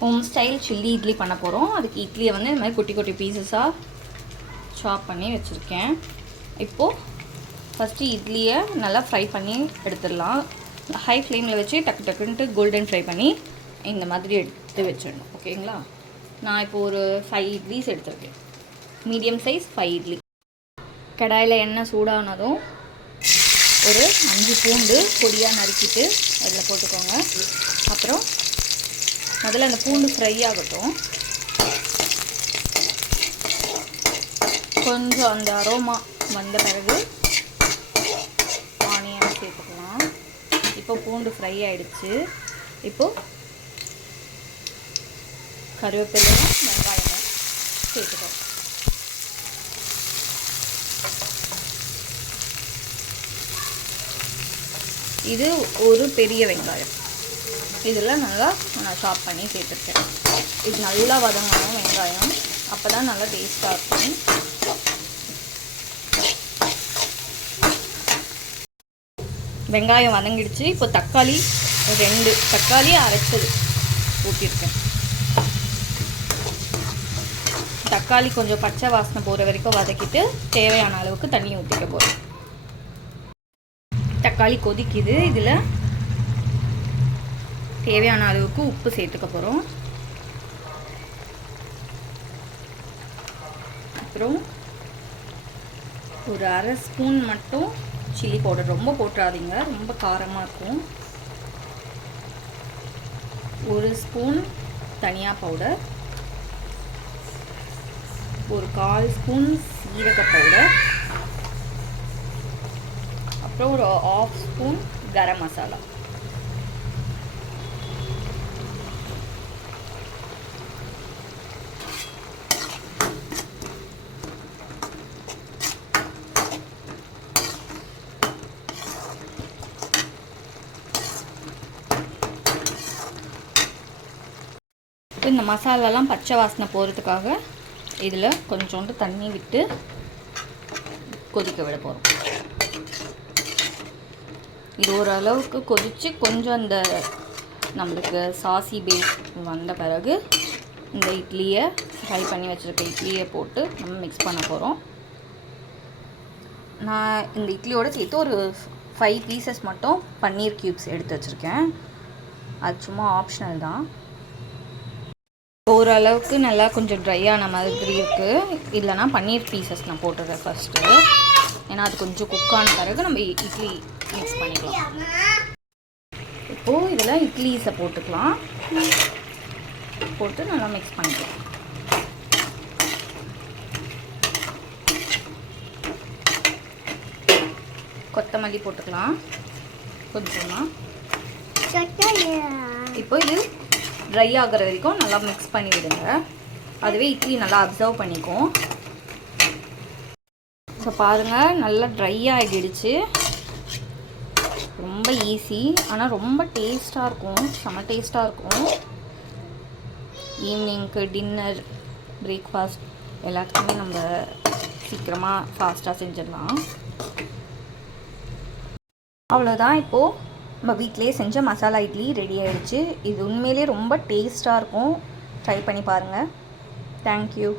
Home style chilli idli பண்ண போகிறோம். அதுக்கு இட்லியை வந்து இந்த மாதிரி குட்டி குட்டி பீசஸாக சாப் பண்ணி வச்சுருக்கேன். இப்போது ஃபஸ்ட்டு இட்லியை நல்லா ஃப்ரை பண்ணி எடுத்துடலாம். ஹை ஃப்ளேமில் வச்சு டக்கு டக்குன்ட்டு கோல்டன் ஃப்ரை பண்ணி இந்த மாதிரி எடுத்து வச்சிடணும். ஓகேங்களா? நான் இப்போது ஒரு 5 இட்லிஸ் எடுத்துருக்கேன். Medium size 5 idli. கடாயில் எண்ணெய் சூடானதும் ஒரு 5 பூண்டு பொடியாக நறுக்கிட்டு அதில் போட்டுக்கோங்க. அப்புறம் முதல்ல அந்த பூண்டு ஃப்ரை ஆகட்டும். கொஞ்சம் அந்த அரோமா வந்த பிறகு ஆனியன் சேர்த்துக்கலாம். இப்போ பூண்டு ஃப்ரை ஆகிடுச்சு. இப்போது கருவேப்பிலையும் வெங்காயமும் சேர்த்துக்கோங்க. இது ஒரு பெரிய வெங்காயம். இதெல்லாம் நல்லா நான் சாப் பண்ணி சேர்த்துருக்கேன். இது நல்லா வதங்கணும் வெங்காயம். அப்போ தான் நல்லா டேஸ்ட்டாக இருக்கும். வெங்காயம் வதங்கிடுச்சு. இப்போ தக்காளி 2 தக்காளி அரைச்சது ஊற்றிருக்கேன். தக்காளி கொஞ்சம் பச்சை வாசனை போகிற வரைக்கும் வதக்கிட்டு தேவையான அளவுக்கு தண்ணி ஊற்றிக்க போகிறோம். தக்காளி கொதிக்குது. இதில் தேவையான அளவுக்கு உப்பு சேர்த்துக்க போகிறோம். அப்புறம் ஒரு 1/2 ஸ்பூன் மட்டும் சில்லி பவுடர். ரொம்ப போட்டுறாதீங்க, ரொம்ப காரமாக இருக்கும். 1 ஸ்பூன் தனியா பவுடர், ஒரு 1/4 ஸ்பூன் சீரக பவுடர், அப்புறம் ஒரு 1/2 ஸ்பூன் கரம் மசாலா. இந்த மசாலாலாம் பச்சை வாசனை போகிறதுக்காக இதில் கொஞ்சோண்டு தண்ணி விட்டு கொதிக்க விட போகிறோம். இது ஓரளவுக்கு கொதித்து கொஞ்சம் அந்த நம்மளுக்கு சாசி பேஸ் வந்த பிறகு இந்த இட்லியை ஃப்ரை பண்ணி வச்சுருக்க இட்லியை போட்டு நம்ம மிக்ஸ் பண்ண போகிறோம். நான் இந்த இட்லியோடு சேர்த்து ஒரு 5 பீசஸ் மட்டும் பன்னீர் க்யூப்ஸ் எடுத்து வச்சுருக்கேன். அது சும்மா ஆப்ஷனல் தான். ஓரளவுக்கு நல்லா கொஞ்சம் ட்ரை ஆன மாதிரி இருக்குது. இல்லைனா பன்னீர் பீசஸ் நான் போட்டுறேன் ஃபஸ்ட்டு. ஏன்னா அது கொஞ்சம் குக்கான பிறகு நம்ம இட்லி மிக்ஸ் பண்ணிக்கலாம். இப்போது இதில் இட்லிஸை போட்டுக்கலாம். போட்டு நல்லா மிக்ஸ் பண்ணிக்கலாம். கொத்தமல்லி போட்டுக்கலாம் கொஞ்சமாக. இப்போ இது ட்ரை ஆகிற வரைக்கும் நல்லா மிக்ஸ் பண்ணி விடுங்க. அதுவே இட்லி நல்லா அப்சர்வ் பண்ணிக்கும். ஸோ பாருங்கள், நல்லா ட்ரை ஆகிடுச்சு. ரொம்ப ஈஸி, ஆனால் ரொம்ப டேஸ்ட்டாக இருக்கும். செம்ம டேஸ்ட்டாக இருக்கும். ஈவினிங்க்கு டின்னர், பிரேக்ஃபாஸ்ட் எல்லாத்துக்குமே நம்ம சீக்கிரமாக ஃபாஸ்ட்டாக செஞ்சிடலாம். அவ்வளோதான். இப்போது நம்ம வீட்டிலே செஞ்ச மசாலா இட்லி ரெடி ஆகிடுச்சு. இது உண்மையிலே ரொம்ப டேஸ்ட்டாக இருக்கும். ட்ரை பண்ணி பாருங்கள். தேங்க்யூ.